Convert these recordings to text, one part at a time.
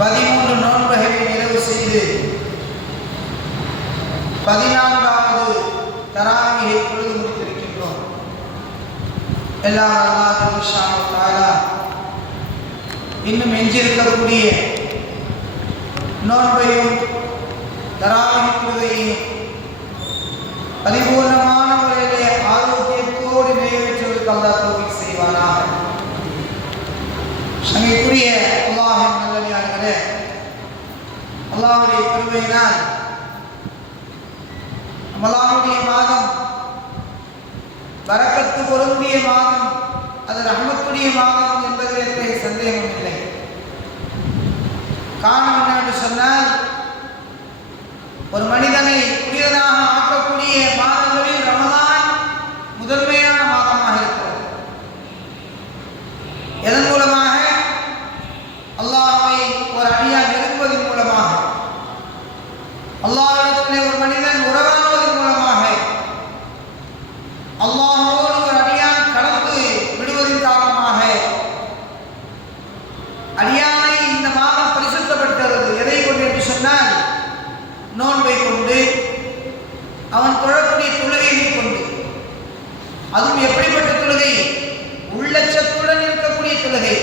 13 நோன்புகளை நிறைவு செய்து 14வது தராவியை பொழுது முடித்திருக்கின்றோம். எல்லாம் அல்லாஹ் சுப்ஹானஹு வ தஆலா இன்னும் எஞ்சியிருக்கக்கூடிய நோன்பையும் தராவி பொழுதையும் பரிபூர்ணமான முறையிலே ஆரோக்கியத்தோடு நிறைவேற்றுவதற்கு அல்லாஹ் தௌஃபீக் செய்வானாக. சங்கைக்குரிய அல்லாஹ்வின் நல்லடியார்களே, அல்லாஹ்வுடைய கிருபையினால் ரமலானுடைய மாதம் பரக்கத்து பொருந்திய மாதம், அது ரஹ்மத்துடைய மாதம் என்பதில் எத்தகைய சந்தேகம் இல்லை. காரணம் என்னவென்று சொன்னால், ஒரு மனிதனை புனிதனாக ஆக்கக்கூடிய மாதங்களில் ரமலான் முதன்மையான மாதமாக இருக்கிறது. எதன் மூலமாக? அல்லாஹ்வை ஒரு அடியான் நெருங்குவதன் மூலமாக, அல்லாஹ்விடத்திலே ஒரு மனிதன் உறவாடுவதன் மூலமாக, அல்லாஹ்வோடு ஒரு அடியான் கலந்து விடுவதன் காரணமாக அடியானை இந்த மாதம் பரிசுத்தப்படுத்துகிறது. எதை கொண்டு என்று சொன்னால், நோன்பை கொண்டு, அவன் தொழக்கூடிய தொழுகையை கொண்டு. அதுவும் எப்படிப்பட்ட தொழுகை? உள்ளச்சத்துடன் இருக்கக்கூடிய தொழுகை.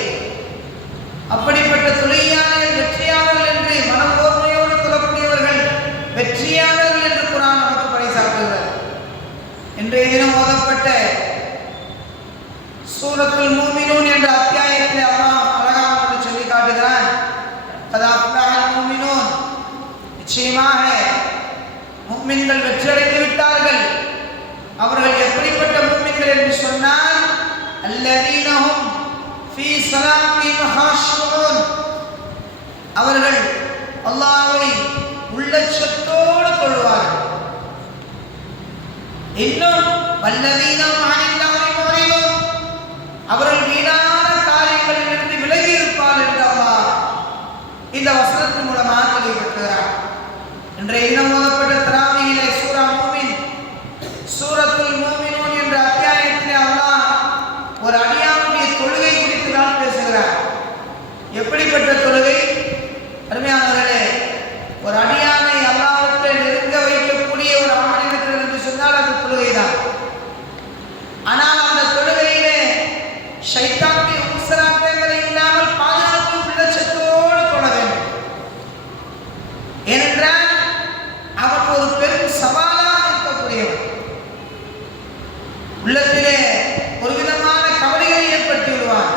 அப்படிப்பட்ட தொழுகையாளர்கள் வெற்றியாளர்கள் என்று மனோர்மையோடு தொழக்கூடியவர்கள் வெற்றியாளர்கள் என்று குர்ஆன் நமக்கு பறைசாற்றுகிறது. இன்றைய தினம் ஓதப்பட்ட சூரத்துல் மூமினூன் என்ற அத்தியாயத்தில் அல்லாஹ் அழகாக என்று சொல்லி காட்டுகிறான். கத் அஃப்லஹல் மூமினூன், நிச்சயமாக முஃமின்கள் வெற்றியடைந்து விட்டார்கள். அவர்கள் எப்படிப்பட்ட முஃமின்கள் என்று சொன்னால், அல்லதீனஹும் ஃபீ ஸலாத்திஹிம் ஹாஷிஊன், அவர்கள் அல்லாஹ்வை உள்ளச்சத்தோடு தொழுவார்கள். இன்னும் வல்லதீனம் அனில் லஹ்வி முரிதூன், அவர்கள் வீணான காரியங்களிலிருந்து விலகி இருப்பார்கள் என்று அல்லாஹ் இந்த வசனத்தின் மூலமாக தெளிவுபடுத்துகிறார். இன்றைய தினம் ஓதப்பட்ட தராவியிலே சூரா மூமின், சூரத்துல் மூமினூன் என்ற அத்தியாயத்திலே அல்லாஹ் ஒரு அடியானுடைய தொழுகை குறித்து தான் பேசுகிறார். எப்படிப்பட்ட தொழுகை? அருமையானவர்களே, ஒரு அடியானை அல்லாஹ்விடத்திலே நெருங்க வைக்கக்கூடிய ஒரு அமல் இருக்கிறது என்று சொன்னால் அது தொழுகை தான். ஆனால் அந்த தொழுகையிலே ஷைத்தானுடைய உசராட்டங்களை இல்லாமல் பாதுகாப்பு உள்ளச்சத்தோடு தொழ வேண்டும். ஏனென்றால் அவன் ஒரு பெரும் சவாலாக இருக்கக்கூடியவன். உள்ளத்திலே ஒரு விதமான கவலைகளை ஏற்படுத்தி விடுவான்.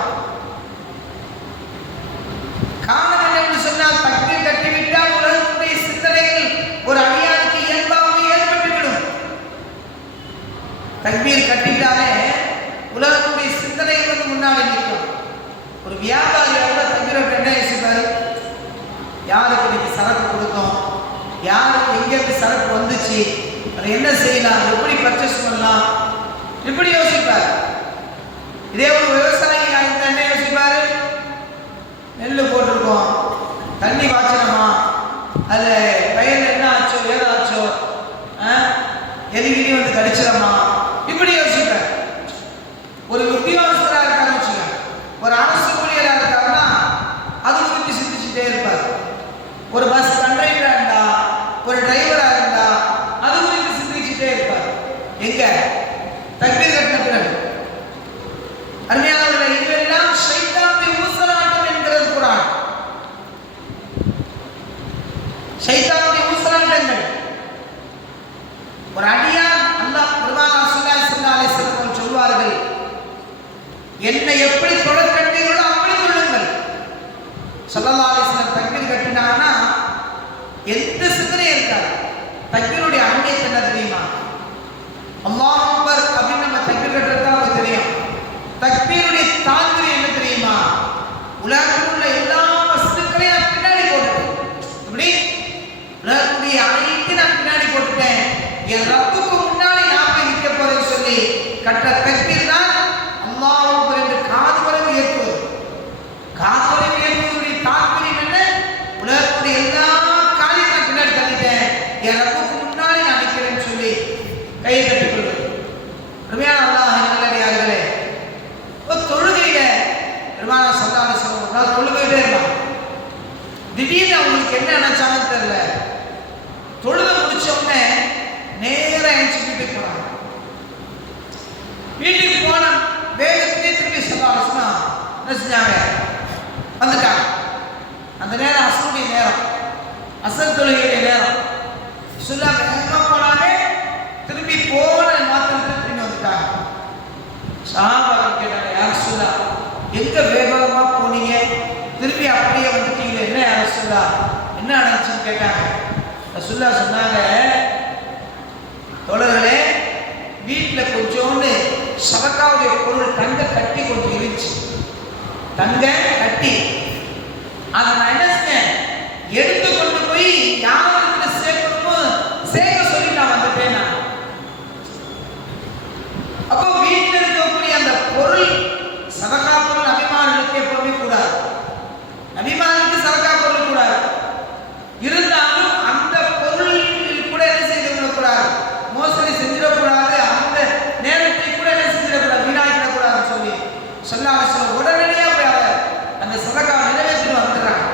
காரணம் என்னவென்று சொன்னால், தக்பீர் கட்டிவிட்டால் உலகத்துடைய சிந்தனைகள் ஒரு அடியானுக்கு இயல்பாகவே ஏற்பட்டுவிடும். தக்பீர் கட்டிட்டாலே உலகத்துடைய சிந்தனைகள் வந்து முன்னாடி நிற்கும். ஒரு வியாபாரி கூட தக்பீர் என்ன யோசிப்பாரு? யாருக்கு இன்னைக்கு சரக்கு கொடுத்தோம், யாருக்கு எங்கேருந்து சரக்கு வந்துச்சு, அதை என்ன செய்யலாம், எப்படி பர்ச்சேஸ் பண்ணலாம், இப்படி யோசிப்பார். இதே ஒரு விவசாயி என்ன யோசிப்பாரு? நெல் போட்டிருக்கோம், தண்ணி பாய்ச்சணுமா, அது பயிர் என்ன ஆச்சோ ஏதாச்சோ, எதுக்கிட்டே வந்து கடிச்சிடமா, இப்படி யோசிப்பார். ஒரு உத்தியோகஸ்தராக இருக்காருன்னு வச்சுக்கோங்க, ஒரு அரசு ஊழியராக இருக்காருன்னா அது குறித்து சிந்திச்சுட்டே இருப்பார். ஒரு பஸ் கண்டக்டராக இருந்தா, ஒரு டிரைவராக இருந்தா அது குறித்து சிந்திச்சுட்டே இருப்பார். எங்க தக்பீர் கட்டின பிறகு. அருமையானவர்களே, இதுவெல்லாம் ஷைத்தானுடைய ஊசலாட்டம் என்கிறது குர்ஆன். ஷைத்தானுடைய ஊசலாட்டங்கள். ஒரு அடியான் அல்லாஹ் பெருமானார் ஸல்லல்லாஹு அலைஹி வஸல்லம் சொல்வார்கள், என்னை எப்படி தொழக் கண்டீர்களோ அப்படி தொழுங்கள். ஸல்லல்லாஹு அலைஹி வஸல்லம் தக்பீர் கட்டினாங்கன்னா எந்த சிந்தனையும் இருக்காது. தக்பீருடைய அங்கீகாரம் என்ன தெரியுமா? அல்லாஹ் அக்பர் அப்படின்னு நம்ம தக்பீர் கட்டுறது தான் நமக்கு தெரியும். தக்பீருடைய தாத்பீர் என்ன தெரியுமா? உலகத்தில் உள்ள எல்லா வஸ்துக்களையும் நான் பின்னாடி போட்டுட்டேன். இப்படி உலகத்துடைய அனைத்தையும் நான் பின்னாடி போட்டுட்டேன், என் ரப்புக்கு முன்னாடி நான் போய் நிற்க போறேன்னு சொல்லி கற்ற தக்பீர் தான் அல்லாஹ் அக்பர் என்று காது வரை உயர்த்துவது. காது வரை உயர்த்துவதுடைய தாத்பீர் என்ன? உலகத்துடைய எல்லா காரியத்தையும் நான் பின்னாடி தள்ளிட்டேன், என் ரப்புக்கு முன்னாடி நான் நிற்கிறேன்னு சொல்லி கையை கட்டிக்கொள்வது. உண்மையான அல்லாஹ் நல்லடியார்களே, தொழுகையில பெருமானார் ஸல்லல்லாஹு அலைஹி வஸல்லம் தொழுகையிலே இருந்தாங்க. திடீர்னு அவங்களுக்கு என்ன நினைச்சாங்கன்னு தெரியல, தொழுத முடிச்ச உடனே நேரா எழுச்சி வீட்டுக்கு போனாங்க. வீட்டுக்கு போன வேகத்திலே திரும்பி சொல்லாச்சுன்னா என்ன செஞ்சாங்க, வந்துட்டாங்க. அந்த நேரம் அசருடைய நேரம், அசர் தொழுகையுடைய நேரம். சொல்ல வேகமா போனாங்க, திரும்பி போன மாத்திரத்தில் திரும்பி வந்துட்டாங்க. சஹாபாக்கள் கேட்டாங்க, யார் சொல்லா எங்க வேகமா போனீங்க, திரும்பி அப்படியே வந்துட்டீங்களே, என்ன யார் சொல்லா என்ன நடந்துச்சுன்னு கேட்டாங்க. ரசூலுல்லாஹ் சொன்னாங்க, தோழர்களே வீட்டில் கொஞ்சோண்டு சதக்காவுடைய பொருள் தங்க கட்டி கொஞ்சம் இருந்துச்சு, தங்க கட்டி அதை நான் என்ன செஞ்சேன், எடுத்து கொண்டு போய் யாருக்கு சேர்க்கணுமோ சேர்க்க சொல்லி நான் வந்துட்டேன். அப்போ வீட்டில் இருக்கக்கூடிய அந்த பொருள் சதக்கா பொருள் அபிமானங்களுக்கு எப்பவுமே கூடாது, அபிமானத்துக்கு சதக்கா பொருள் கூடாது. இருந்தாலும் அந்த பொருள் கூட என்ன செய்யக்கூடாது, மோசடி செஞ்சிடக்கூடாது, அந்த நேரத்தை கூட என்ன செஞ்சிடக்கூடாது, வீணாக்கிடக்கூடாதுன்னு சொல்லி சொல்லாத உடனடியாக போய் அவர் அந்த சதக்கா நிறைவேற்றி வந்துடுறாங்க.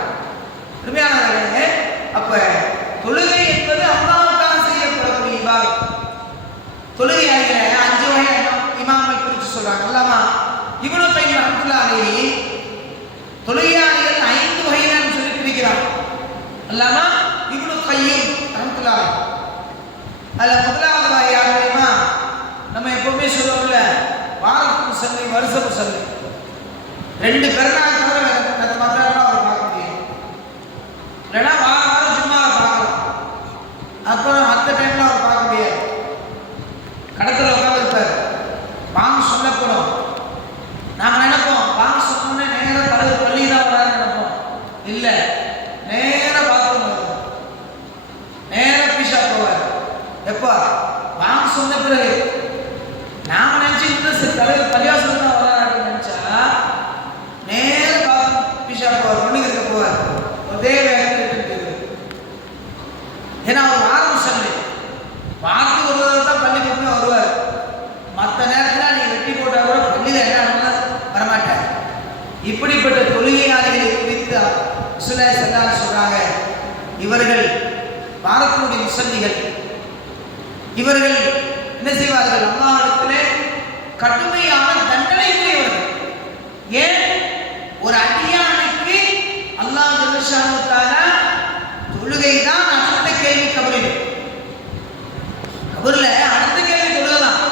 உண்மையானவர்களே, அப்ப தொழுகை என்பது அல்லாஹ்வுக்காக செய்யப்படக்கூடிய இபாதத். தொழுகையாகிற 5 வகை இமாம்கள் குறித்து சொல்றாங்க. அல்லாமா இப்னு கைம் ரஹ்மத்துல்லாஹி அலைஹி தொழுகையாளிகள் 5 வகைன்னு சொல்லி பிரிக்கிறார். அல்லாமா இப்னு கைம் ரஹ்மத்துல்லாஹி அதுல முதலாவது வகை யார் தெரியுமா, நம்ம எப்பவுமே சொல்லுவோம்ல, வாரத்துக்கு சொல்லி வருஷம் சொல்லி 2 பெருநாள் தவிர மற்றெல்லாம் அவர் பார்க்க முடியும், இல்லைன்னா வாரம் ஜும்மாவை பார்க்கலாம், அப்புறம் மற்ற டைம்ல அவர் பார்க்க முடியாது. கடத்துல உட்காந்துருப்பார், பாங்கு சொல்லப்படும், நாம நினைப்போம் பாங்கு சொன்னோன்னே நேரம் கடவுள் பள்ளி தான் வராது நினைப்போம். இல்லை, நேரம் பார்த்து நேரம் பீஷா போவார். எப்போ பாங்கு சொன்ன பிறகு நாம நினைச்சு தலைவர் பள்ளியாசம் தான் வராது நினைச்சா நேரம் பார்த்து பீஷா போவார், ஒண்ணுக்கு இருக்க போவார், ஒரே வேகத்தில். ஏன்னா அவர் வாரம் சொல்லி பார்த்து ஒரு தான் பள்ளிக்கு வருவார். மற்ற நேரத்தில் நீங்க வெட்டி போட்டா கூட பள்ளியில் என்ன வரமாட்டார். இப்படிப்பட்ட தொழுகையாளிகளை குறித்து ரசூலுல்லாஹி ஸல்லல்லாஹு அலைஹி வஸல்லம் சொல்றாங்க, இவர்கள் வாரத்தினுடைய முஸல்லிகள், இவர்கள் என்ன செய்வார்கள், அல்லாஹ்விடத்திலே கடுமையான தண்டனை உடையவர்கள். ஏன், ஒரு அடியானுக்கு அல்லாஹ் ஜல்லஷானு தஆலா தொழுகை தான் அடுத்த கேள்வி கபரில். கபர்ல அடுத்த கேள்வி தொழுகலாம்.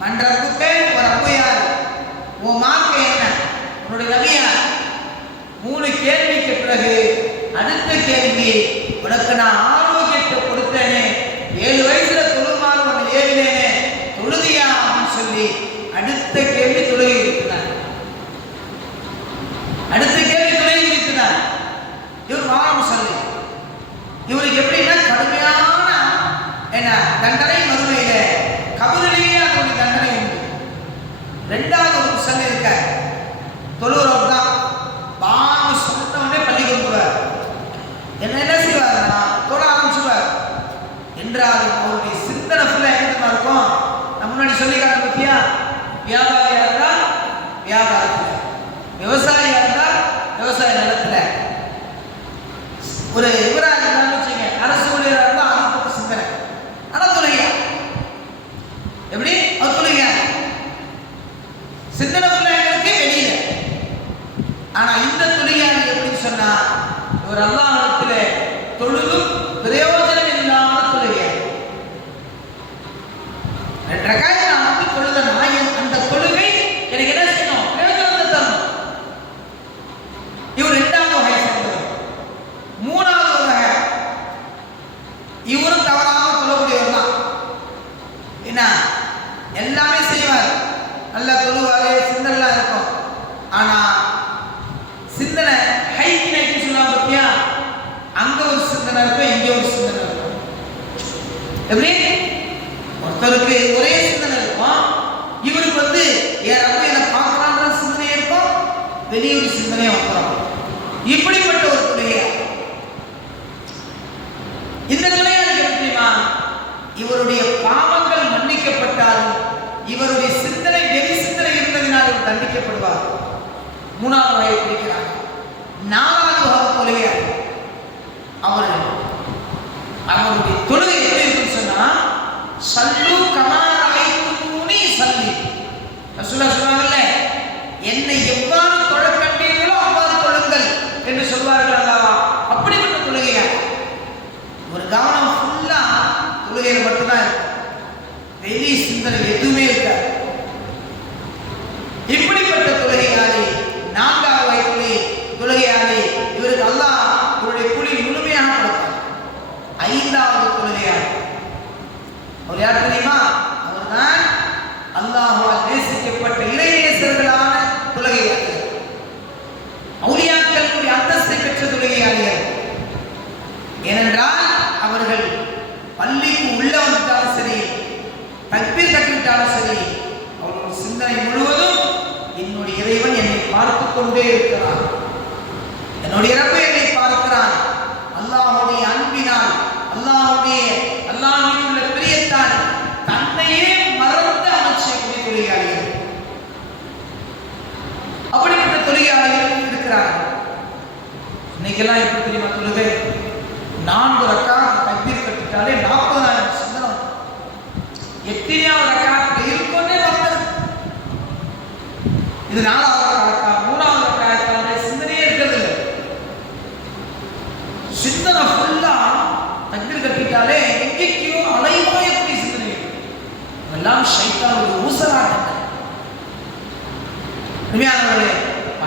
மன்றப்புக்கு ஒரு அப்பு யார், உன் மார்க்கு என்ன, உன்னுடைய நபி யார், 3 கேள்விக்கு பிறகு அடுத்த கேள்வி, உனக்கு நான் ஆரோக்கியத்தை கொடுத்தேனே, 7 வயசுல தொழுமாறு உன்னை ஏவினேனே, தொழுதியா அப்படின்னு சொல்லி அடுத்த கேள்வி தொழுகை இருக்கிறார். அடுத்த கேள்வி தொழுகை இருக்கிறார். இவர் வாரம் சொல்லி இவருக்கு எப்படின்னா கடுமையான என்ன தண்டனை மறுமையில கபரிலேயே அதனுடைய தண்டனை உண்டு. 2வது ஒரு சொல்லி இருக்க தொழுகிறவர் தான் பாங்கு சொன்னவனே பள்ளி கொண்டுவார். என்ன செய்வார்னா தொழ ஆரம்பிச்சுவார். என்றாலும் அவருடைய சிந்தனை ஃபுல்லா எங்க இருக்கும், நம்ம முன்னாடி சொல்லி காட்ட பத்தியா, வியாபாரியா இருந்தா வியாபாரத்துல, விவசாயியா இருந்தா விவசாய நிலத்துல, ஒரு இவரா இருந்தாலும் வச்சுங்க, அரசு ஊழியராக இருந்தா அதை பற்றி சிந்தனை. ஆனா தொழுகையா எப்படி, அது தொழுகையா சிந்தனை பிள்ளைங்களுக்கு வெளியில. ஆனா இந்த தொழுகையாளி எப்படின்னு சொன்னா, ஒரு அல்லாஹ்விடத்துல தொழுதும் பிரயோஜனம் இல்லாத தொழுகை. 2 ரக்காத் நான் வந்து தொழுத நாயன், அந்த தொழுகை எனக்கு என்ன செய்யணும், பிரயோஜனத்தை தரணும். இவர் 2வது வகை சேர்ந்தவர். 3வது வகை, இவரும் தவறாம தொழக்கூடியவர் தான். என்ன எல்லாமே செய்வார், நல்லா தொழுவாரு, சிந்தனைலாம் இருக்கும். ஆனா சிந்தனை ஹைக்கினைக்கு சொன்னா பத்தியா, அங்க ஒரு சிந்தனை இருக்கும், இங்க ஒரு சிந்தனை இருக்கும். எப்படி, ஒருத்தருக்கு ஒரே சிந்தனை இருக்கும், இவருக்கு வந்து என் ரப்ப என்ன பார்க்கறான்ற சிந்தனை இருக்கும், வெளியூர் சிந்தனையை வந்துடும். இப்படிப்பட்ட ஒரு தொழுகை. இந்த தொழுகையாளர் எப்படிமா, இவருடைய பாவங்கள் மன்னிக்கப்பட்டாலும் இவருடைய சிந்தனை வெளி சிந்தனை இருந்ததினால் இவர் தண்டிக்கப்படுவார். 3வது வகையை பிடிக்கிறார். 4வது வகை தொழுகையாளர் அவருடைய தொழுகை எப்படி இருக்குன்னு சொன்னா, சல்லு கமா ரஅய்துமூனி ஸல்லி. ரசூலுல்லாஹ் சொல்றாங்கல்ல, என்னை எவ்வாறு தொழ கண்டீர்களோ அவ்வாறு தொழுங்கள் என்று சொல்வார்கள் அல்லவா. அப்படிப்பட்ட தொழுகையா, ஒரு கவனம் ஃபுல்லா தொழுகையில மட்டும்தான் இருக்கும், வெளி சிந்தனை எதுவுமே இருக்காது. இப்படிப்பட்ட தொழுகையாளி, நான்காவது வயதிலே தொழுகையாளி, இவருக்கு அல்லாஹ் இவருடைய கூலி முழுமையாக கொடுத்தார். ஐந்தாவது தொழுகையாளி, அவர் யார் தெரியுமா? அவர்தான் அல்லாஹ்வால் நேசிக்கப்பட்ட இறைநேசர்களான தொழுகையாளிகள், அவுலியாக்களுடைய அந்தஸ்தை பெற்ற தொழுகையாளிகள். ஏனென்றால் அவர்கள் பள்ளிக்கு உள்ள வந்துட்டாலும் சரி, தக்பீர் கட்டிவிட்டாலும் சரி, அவர்களுடைய சிந்தனை முழுவதும் என்னுடைய இறைவன் என்னை பார்த்து கொண்டே இருக்கிறான், என்னுடைய ரப்பு என்னை பார்க்கிறான், அல்லாஹ்வுடைய அன்பினால், அல்லாஹ்வுடைய உள்ள பிரியத்தால் தன்னையே மறந்து அமைச்சக்கூடிய தொழிலாளிகள். அப்படிப்பட்ட தொழிலாளிகள் இருக்கிறார்கள். இன்னைக்கெல்லாம் எப்படி தெரியுமா தொழுகை? 4 ரக்காத் தக்பீர் கட்டிட்டாலே 40,000 சிந்தனை. எத்தனையாவது ரக்காத் இருக்குன்னே வந்தது. இது 4வது ரக்காத், 3வது ரக்காத் சிந்தனையே இருக்கிறது இல்லை. சிந்தனை ஃபுல்லா தக்பீர் கட்டிட்டாலே எங்கேயோ அலைவாயக்கூடிய சிந்தனை. எல்லாம் ஷைத்தானுடைய ஊசலாட்டங்கள். உண்மையானவர்களே,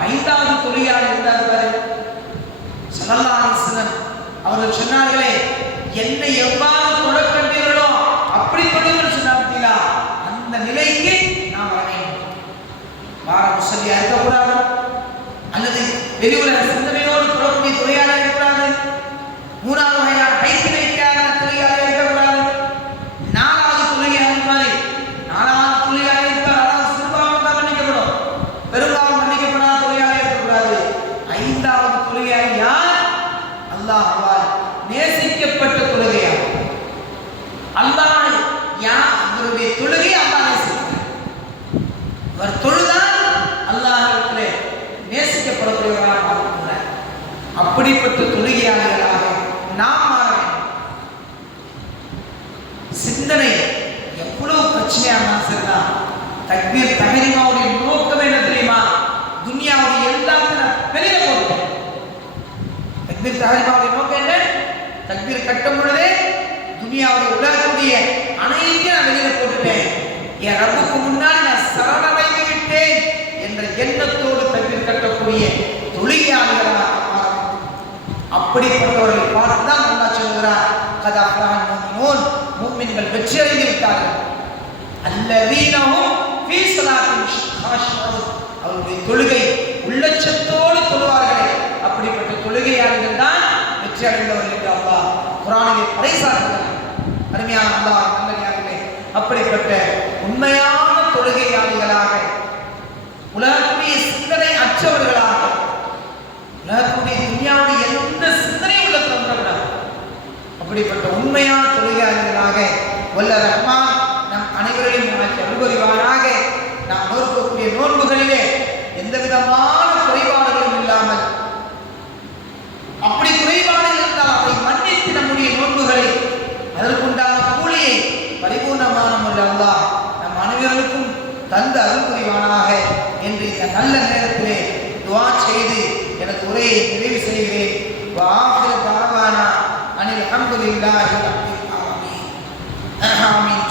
5வது தொழுகையாளர் இருந்தார் பாரு, ஸல்லல்லாஹு அலைஹி வஸல்லம் அவர்கள் சொன்னார்களே, என்னை எவ்வாறு தொழ கண்டீர்களோ அப்படி தொழுங்கள் சொன்னார்களா. அந்த நிலைக்கு நாம் வர வேண்டும். வார முசல்லியா இருக்கக்கூடாது, அல்லது வெளியுலக சிந்தனையோடு தொழக்கூடிய தொழிலாளர் இருக்கக்கூடாது, 3வது வகையான கைத்து வைக்காத தொழிலாளர் இருக்கக்கூடாது, 4வது தொழிலாளர் மாதிரி 4வது தொழிலாளர் இருப்பார், அதாவது சிறுபாவம் தான் மன்னிக்கப்படும், பெரும்பாவம் மன்னிக்கப்படாத தொழிலாளர் இருக்கக்கூடாது. 5வது தொழிலாளர் யார்? அல்லாஹ்வால் நேசிக்கப்பட்ட தொழுகையார். அல்லாஹ் இவருடைய தொழுகையை அல்லாஹ் நேசிக்கிறார். இவர் தொழுதால் அல்லாஹ்விடத்திலே நேசிக்கப்படக்கூடியவராக இருக்கிறார். அப்படிப்பட்ட தொழுகையாளர்களாக நாம் மாற வேண்டும். சிந்தனை எவ்வளவு பிரச்சனையா இருந்தாலும் சரிதான், தக்பீர் தஹரீமாவுடைய நோக்கம் என்ன தெரியுமா? துனியாவுடைய எல்லாத்தையும் வெளியில போட்டோம். தக்பீர் தஹரீமாவுடைய நோக்கம் என்ன? தக்பீர் கட்டும் பொழுதே துனியாவுடைய உலகக்கூடிய அனைத்தையும் நான் வெளியில போட்டுட்டேன், என் ரப்புக்கு முன்னால் நான் சரணடைந்து விட்டேன் என்ற எண்ணத்தோடு தக்பீர் கட்டக்கூடிய தொழுகையாளர்களாக மாற வேண்டும். அப்படிப்பட்டவர்களை பார்த்துதான் அல்லாஹ் சொல்கிறார், கத் அஃப்லஹல் முஃமினூன், முஃமின்கள் வெற்றி அடைந்து விட்டார்கள். அல்லதீனஹும் ஃபீ ஸலாத்திஹிம் காஷிஊன், அவருடைய தொழுகை உள்ளச்சத்தோடு தொழுவார்களே, அப்படிப்பட்ட தொழுகையாளர்கள் தான் வெற்றி அடைந்தவர்கள் என்று அல்லாஹ் குர்ஆனிலே பறைசாற்றுகிறார். அருமையான அல்லாஹ் நல்லடியார்களே, அப்படிப்பட்ட உண்மையான தொழுகையாளிகளாக, உலகத்துடைய சிந்தனை அற்றவர்களாக, உலகத்துடைய துன்யாவுடைய எந்த சிந்தனையும் உள்ளத்தில் வந்துடக்கூடாது. அப்படிப்பட்ட உண்மையான தொழுகையாளிகளாக வல்ல ரஹ்மான் நம் அனைவரையும் நமக்கு அனுபவிவாராக. நாம் நோக்கக்கூடிய நோன்புகளிலே எந்த விதமான குறைபாடுகளும் இல்லாமல், அப்படி குறைபாடுகள் இருந்தால் அதை மன்னித்து நம்முடைய நோன்புகளை, அதற்குண்டான கூலியை பரிபூர்ணமான முறையில் அல்லாஹ் நம் அனைவருக்கும் தந்து அருள் புரிவானாக என்று இந்த நல்ல நேரத்திலே துஆ செய்து எனது உரையை நிறைவு செய்கிறேன். வஆஃபிரு தஅவானா அனில் ஹம்துலில்லாஹி ரப்பில் ஆலமீன். ஆமீன்.